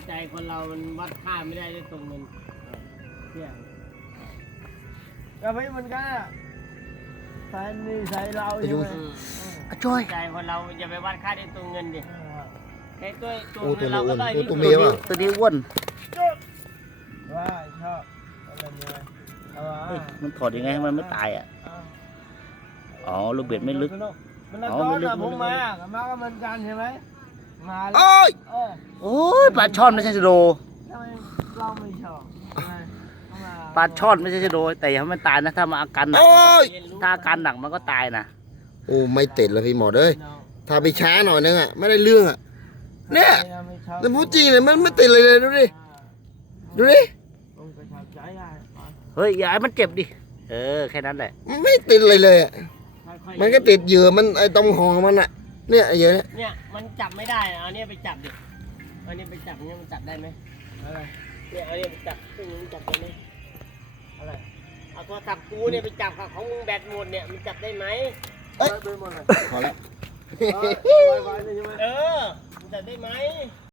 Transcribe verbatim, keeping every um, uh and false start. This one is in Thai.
ใจคนเรามันวัดค่าไม่ได้ด้วยตรงเงินเนี่ยก็ไม่เหมือนกันอ่ะใส่นี่ใส่เราใช่ไหมช่วยใจคนเราอย่าไปวัดค่าด้วยตรงเงินดิไอ้ตัวตัวโอ้ตัวเรานี้อ้ก็วนได้ตัวที่ตัวสุดเมียว่ะตัวนี้อ้วนว่าชอบอะไรเนี่ยเอาวะเฮ้ยมันถอดยังไงให้มันไม่ตายอ่ะอ๋อลูกเบ็ดไม่ลึกมันละก้อนอะผมมามาก็เหมือนกันใช่ไหมมาโอ้ยเออโอ้ยปลาช่อนไม่ใช่ชะโดทำไมเราไม่ชอบทำไมเอมปลาช่อนไม่ใช่ชะโดแต่อย่าให้มันตายนะถ้ามาอาการหนักโอ้ยถ้าอาการหนักมันก็ตายนะโอ้ไม่ติดเลยพี่หมอเอ้ยถ้าไปช้าหน่อยนึงอ่ะไม่ได้เรื่องอ่ะเนี่ยแต่พูดจริงเลยมันไม่ติดเลยเลยดูดิดูดิผมก็ชอบใจได้เฮ้ยอย่าให้มันเจ็บดิเออแค่นั้นแหละมันไม่ติดเลยเลยอ่ะค่อยๆมันก็ติดเหยื่อมันไอ้ตรงหอมันอ่ะเนี่ยไอ้เหยื่อเนี่ยเนี่ยมันจับไม่ได้เอาเนี่ยไปจับดิเอาเนี่ยไปจับเนี่ยมันจับได้ไหมอะไรเนี่ยเอาเนี่ยไปจับซึ่งมันจับได้ไหมอะไรเอาโทรศัพท์กูเนี่ยไปจับกับของมึงแบตหมดเนี่ยมันจับได้ไหมเอ้ยพอแล้วเออมันจับได้ไหม